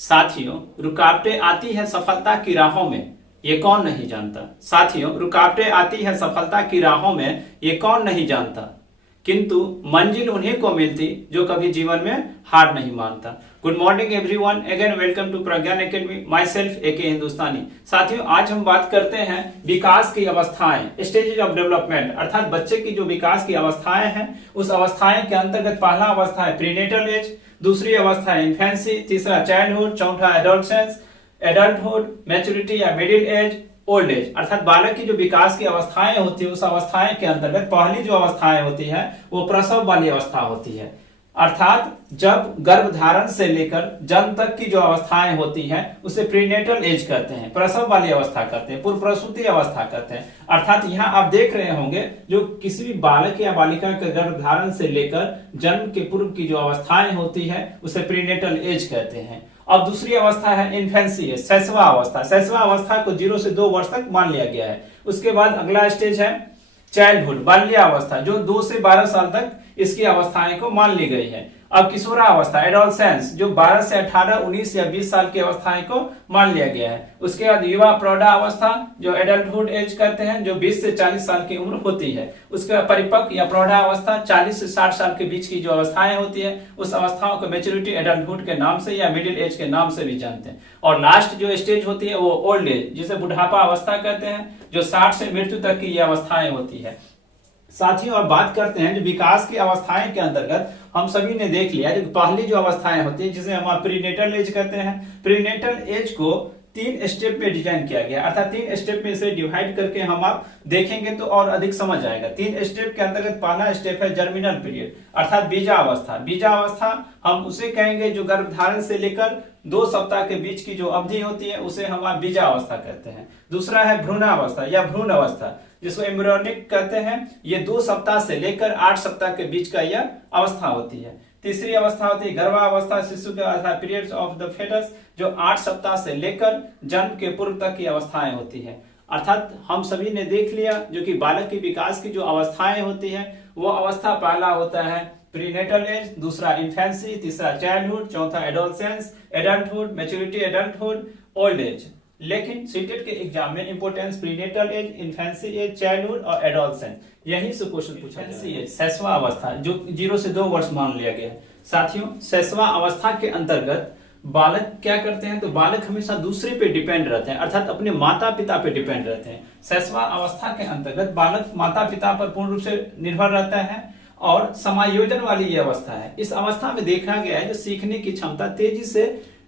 साथियों, रुकावटें आती है सफलता की राहों में, ये कौन नहीं जानता। साथियों, रुकावटें आती है सफलता की राहों में, ये कौन नहीं जानता, किंतु मंजिल उन्हीं को मिलती जो कभी जीवन में हार नहीं मानता। Good morning everyone, again welcome to Pragyan academy, myself AK Hindustani. साथियों, आज हम बात करते हैं विकास की अवस्थाएं, स्टेजेज ऑफ डेवलपमेंट, अर्थात बच्चे की जो विकास की अवस्थाएं हैं, उस अवस्थाएं के अंतर्गत पहला अवस्था है प्रीनेटल एज, दूसरी अवस्था है इन्फेंसी, तीसरा चाइल्डहुड, चौथा एडोलसेंस, एडल्टहुड, मैच्योरिटी या मिडिल एज, ओल्ड एज। अर्थात बालक की जो विकास की अवस्थाएं होती है, उस अवस्थाएं के अंतर्गत पहली जो अवस्थाएं होती है वो प्रसव वाली अवस्था होती है। अर्थात जब गर्भधारण से लेकर जन्म तक की जो अवस्थाएं होती हैं उसे प्रीनेटल एज कहते हैं, प्रसव वाली अवस्था कहते हैं, पूर्व प्रसूति अवस्था कहते हैं। अर्थात यहाँ आप देख रहे होंगे जो किसी भी बालक या बालिका के गर्भधारण से लेकर जन्म के पूर्व की जो अवस्थाएं होती है उसे प्रीनेटल एज कहते हैं। अब दूसरी अवस्था है इन्फेंसी, शैशवा अवस्था। शैशवा अवस्था को 0 से 2 वर्ष तक मान लिया गया है। उसके बाद अगला स्टेज है चाइल्डहुड, बाल्यावस्था, जो 2 से 12 साल तक इसकी अवस्थाएं को मान ली गई है। अब किशोरा अवस्था, एडोलसेंस, जो 12 से 18, 19 या 20 साल की अवस्थाएं को मान लिया गया है। उसके बाद युवा प्रौढ़ा अवस्था, जो एडल्टहुड एज कहते हैं, जो 20 से 40 साल की उम्र होती है। उसके बाद परिपक्व या प्रौढ़ा अवस्था, 40 से 60 साल के बीच की जो अवस्थाएं होती है, उस अवस्थाओं को मैच्योरिटी एडल्टहुड के नाम से या मिडिल एज के नाम से भी जानते हैं। और लास्ट जो स्टेज होती है वो ओल्ड एज, जिसे बुढ़ापा अवस्था कहते हैं, जो 60 से मृत्यु तक की ये अवस्थाएं होती है। साथियों, अब बात करते हैं जो विकास की अवस्थाएं के अंतर्गत हम सभी ने देख लिया जो पहली जो अवस्थाएं होती है जिसे हम प्रीनेटल एज कहते हैं। प्रीनेटल एज को 3 स्टेप में डिजाइन किया गया, अर्थात 3 स्टेप में इसे डिवाइड करके हम आप देखेंगे तो और अधिक समझ आएगा। 3 स्टेप के अंतर्गत पहला स्टेप है जर्मिनल पीरियड, अर्थात बीजा अवस्था। बीजा अवस्था हम उसे कहेंगे जो गर्भधारण से लेकर 2 सप्ताह के बीच की जो अवधि होती है उसे हम आप बीजा अवस्था कहते हैं। दूसरा है भ्रूणावस्था या भ्रूण अवस्था, जिसको एम्ब्रियोनिक कहते हैं। ये 2 सप्ताह से लेकर 8 सप्ताह के बीच का यह अवस्था होती है। तीसरी अवस्था होती है गर्भावस्था, शिशु के अवस्था, पीरियड्स ऑफ द फेटस, जो 8 सप्ताह से लेकर जन्म के पूर्व तक की अवस्थाएं होती है। अर्थात हम सभी ने देख लिया जो कि बालक की विकास की जो अवस्थाएं होती है वो अवस्था पहला होता है प्रीनेटल एज, दूसरा इन्फेंसी, तीसरा चाइल्डहुड, चौथा adolescence, adulthood, maturity adulthood, old age. लेकिन सीटेट के एग्जाम में importance prenatal age, infancy age, childhood और एडोलसेंस, यही से क्वेश्चन पूछा जाता है। शैशवा अवस्था जो 0 से 2 वर्ष मान लिया गया है। साथियों, शैशवा अवस्था के अंतर्गत बालक क्या करते हैं, तो बालक हमेशा दूसरे पे डिपेंड रहते हैं, अर्थात अपने माता पिता पे डिपेंड रहते हैं। शैशवा अवस्था के अंतर्गत बालक माता पिता पर पूर्ण रूप से निर्भर रहता है और समायोजन वाली ये अवस्था है। इस अवस्था में देखा गया है जो सीखने की क्षमता तेजी से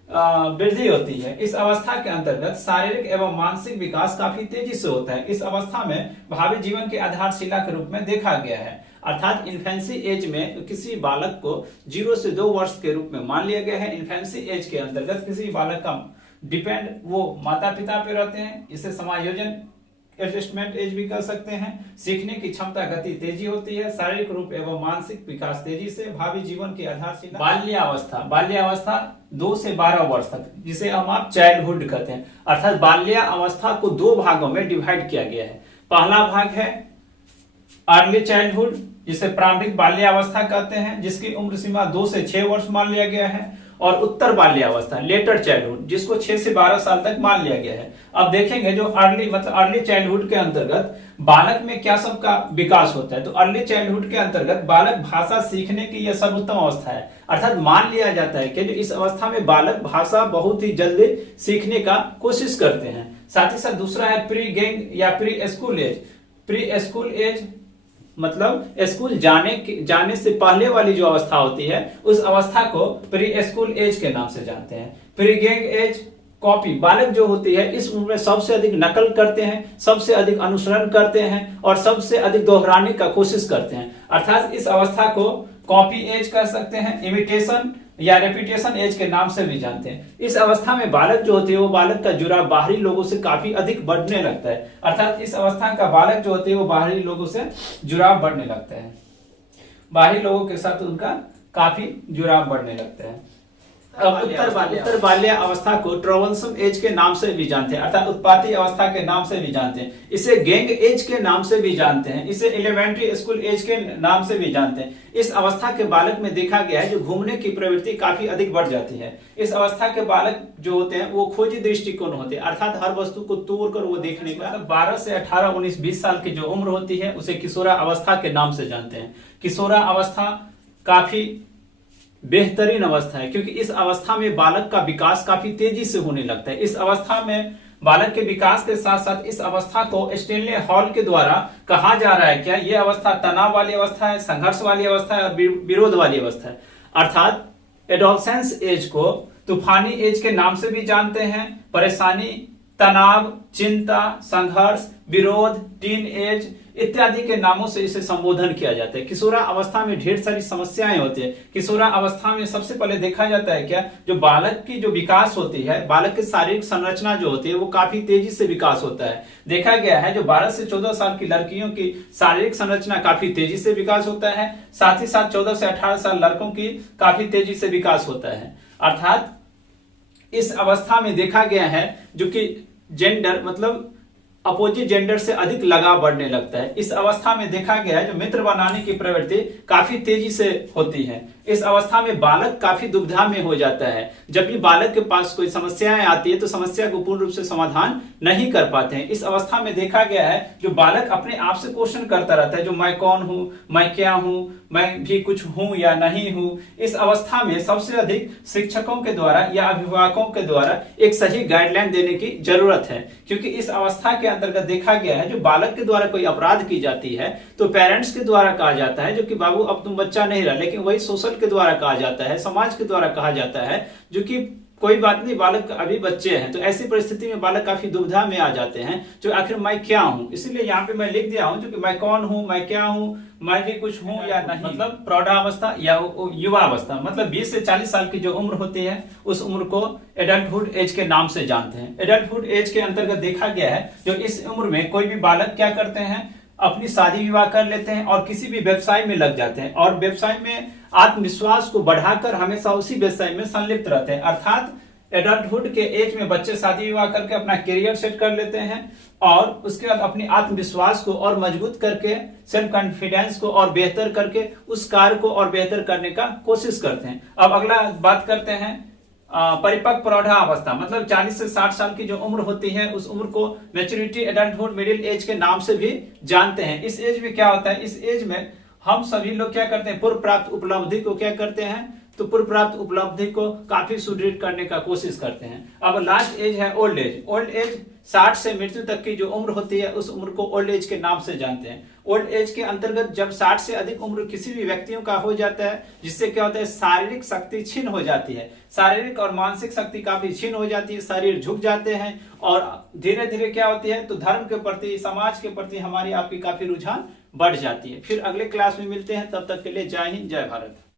वृद्धि होती है। इस अवस्था के अंतर्गत शारीरिक एवं मानसिक विकास काफी तेजी से होता है। इस अवस्था में भावी जीवन के आधारशिला के रूप में देखा गया है। अर्थात इन्फेंसी एज में किसी बालक को 0 से 2 वर्ष के रूप में मान लिया गया है। इन्फेंसी एज के अंतर्गत किसी बालक का डिपेंड वो माता पिता पे रहते हैं। इसे समायोजन एडजस्टमेंट एज भी कर सकते हैं। सीखने की क्षमता गति तेजी होती है, शारीरिक रूप एवं मानसिक विकास तेजी से, भावी जीवन की आधारशिला। बाल्यावस्था, बाल्यावस्था 2 से 12 वर्ष तक, जिसे हम आप चाइल्डहुड कहते हैं। अर्थात बाल्यावस्था को 2 भागों में डिवाइड किया गया है। पहला भाग है अर्ली चाइल्डहुड, जिसे प्रारंभिक बाल्यावस्था कहते हैं, जिसकी उम्र सीमा 2 से 6 वर्ष मान लिया गया है। और उत्तर बाल्यावस्था, लेटर चाइल्डहुड, जिसको 6 से 12 साल तक मान लिया गया है। अब देखेंगे जो अर्ली चाइल्डहुड के अंतर्गत बालक में क्या सब का विकास होता है, तो अर्ली चाइल्डहुड के अंतर्गत बालक भाषा सीखने की यह सर्वोत्तम अवस्था है। अर्थात मान लिया जाता है कि जो इस अवस्था में बालक भाषा बहुत ही जल्दी सीखने का कोशिश करते हैं। साथ ही साथ दूसरा है प्री गैंग या pre school age. Pre school age मतलब स्कूल जाने से पहले वाली जो अवस्था होती है उस अवस्था को प्री स्कूल एज के नाम से जानते हैं। प्री गैंग एज, कॉपी, बालक जो होती है इस उम्र में सबसे अधिक नकल करते हैं, सबसे अधिक अनुसरण करते हैं और सबसे अधिक दोहराने का कोशिश करते हैं। अर्थात इस अवस्था को कॉपी एज कह सकते हैं, इमिटेशन या रेपिटेशन एज के नाम से भी जानते हैं। इस अवस्था में बालक जो होती है वो बालक का जुड़ाव बाहरी लोगों से काफी अधिक बढ़ने लगता है। अर्थात इस अवस्था का बालक जो होती है वो बाहरी लोगों से जुड़ाव बढ़ने लगता है, बाहरी लोगों के साथ उनका काफी जुड़ाव बढ़ने लगता है। अब उत्तर बाल्य अवस्था को ट्रोवलसम एज के नाम से भी जानते हैं, अर्थात उत्पाती अवस्था के नाम से भी जानते हैं। इसे गैंग एज के नाम से भी जानते हैं। इसे एलिमेंट्री स्कूल एज के नाम से भी जानते हैं। इस अवस्था के बालक में देखा गया है जो घूमने की प्रवृत्ति काफी अधिक बढ़ जाती है। इस अवस्था के बालक जो होते हैं वो खोजी दृष्टिकोण होते हैं, अर्थात हर वस्तु को तोड़कर वो देखने का। 12 से 18, 19, 20 साल की जो उम्र होती है उसे किशोरा अवस्था के नाम से जानते हैं। किशोरा अवस्था काफी बेहतरीन अवस्था है क्योंकि इस अवस्था में बालक का विकास काफी तेजी से होने लगता है। इस अवस्था में बालक के विकास के साथ साथ इस अवस्था को स्टेनले हॉल के द्वारा कहा जा रहा है क्या, यह अवस्था तनाव वाली अवस्था है, संघर्ष वाली अवस्था है और विरोध वाली अवस्था है। अर्थात एडोलसेंस एज को तूफानी एज के नाम से भी जानते हैं। परेशानी, तनाव, चिंता, संघर्ष, विरोध, टीन एज इत्यादि के नामों से इसे संबोधन किया जाता है। किशोरा अवस्था में ढेर सारी समस्याएं होती है। किशोरा अवस्था में सबसे पहले देखा जाता है क्या, जो बालक की जो विकास होती है, बालक की शारीरिक संरचना जो होती है वो काफी तेजी से विकास होता है। देखा गया है जो 12 से 14 साल की लड़कियों की शारीरिक संरचना काफी तेजी से विकास होता है, साथ ही साथ 14 से 18 साल लड़कों की काफी तेजी से विकास होता है। अर्थात इस अवस्था में देखा गया है जो कि जेंडर मतलब अपोजिट जेंडर से अधिक लगाव बढ़ने लगता है। इस अवस्था में देखा गया है जो मित्र बनाने की प्रवृत्ति काफी तेजी से होती है। इस अवस्था में बालक काफी दुविधा में हो जाता है। जब भी बालक के पास कोई समस्याएं आती है तो समस्या को पूर्ण रूप से समाधान नहीं कर पाते हैं। इस अवस्था में देखा गया है जो बालक अपने आप से क्वेश्चन करता रहता है, जो मैं कौन हूं, मैं क्या हूं, मैं भी कुछ हूं या नहीं हूं। इस अवस्था में सबसे अधिक शिक्षकों के द्वारा या अभिभावकों के द्वारा एक सही गाइडलाइन देने की जरूरत है, क्योंकि इस अवस्था के अंतर्गत देखा गया है जो बालक के द्वारा कोई अपराध की जाती है तो पेरेंट्स के द्वारा कहा जाता है जो कि बाबू अब तुम बच्चा नहीं रहा, लेकिन वही सोशल के द्वारा कहा जाता है, समाज के द्वारा कहा जाता है जो कि कोई बात नहीं, बालक अभी बच्चे हैं। तो ऐसी परिस्थिति में बालक काफी दुविधा में आ जाते हैं जो आखिर मैं क्या हूं। इसीलिए यहाँ पे मैं लिख दिया हूं जो कि मैं कौन हूं, मैं क्या हूं, मैं भी कुछ हूं या नहीं। मतलब प्रौढ़ावस्था या युवा अवस्था मतलब 20 से 40 साल की जो उम्र होती है उस उम्र को एडल्टहुड एज के नाम से जानते हैं। एडल्टहुड एज के अंतर्गत देखा गया है जो इस उम्र में कोई भी बालक क्या करते हैं, अपनी शादी विवाह कर लेते हैं और किसी भी व्यवसाय में लग जाते हैं और व्यवसाय में आत्मविश्वास को बढ़ाकर हमेशा उसी व्यवसाय में संलिप्त रहते हैं। अर्थात एडल्टहुड के एज में बच्चे शादी विवाह करके अपना करियर सेट कर लेते हैं और उसके बाद अपनी आत्मविश्वास को और मजबूत करके, सेल्फ कॉन्फिडेंस को और बेहतर करके उस कार्य को और बेहतर करने का कोशिश करते हैं। अब अगला बात करते हैं परिपक्व प्रौढ़ा अवस्था मतलब 40 से 60 साल की जो उम्र होती है उस उम्र को मैच्योरिटी एडल्टहुड मिडिल एज के नाम से भी जानते हैं। इस एज में क्या होता है, इस एज में हम सभी लोग क्या करते हैं, पूर्व प्राप्त उपलब्धि को क्या करते हैं, तो पूर्व प्राप्त उपलब्धि को काफी सुदृढ़ करने का कोशिश करते हैं। अब लास्ट एज है ओल्ड एज। ओल्ड एज 60 से मृत्यु तक की जो उम्र होती है उस उम्र को ओल्ड एज के नाम से जानते हैं। ओल्ड एज के अंतर्गत जब 60 से अधिक उम्र किसी भी व्यक्तियों का हो जाता है जिससे क्या होता है, शारीरिक शक्ति छीन हो जाती है, शारीरिक और मानसिक शक्ति काफी छीन हो जाती है, शरीर झुक जाते हैं और धीरे धीरे क्या होती है तो धर्म के प्रति, समाज के प्रति हमारी आपकी काफी रुझान बढ़ जाती है। फिर अगले क्लास में मिलते हैं, तब तक के लिए जय हिंद, जय भारत।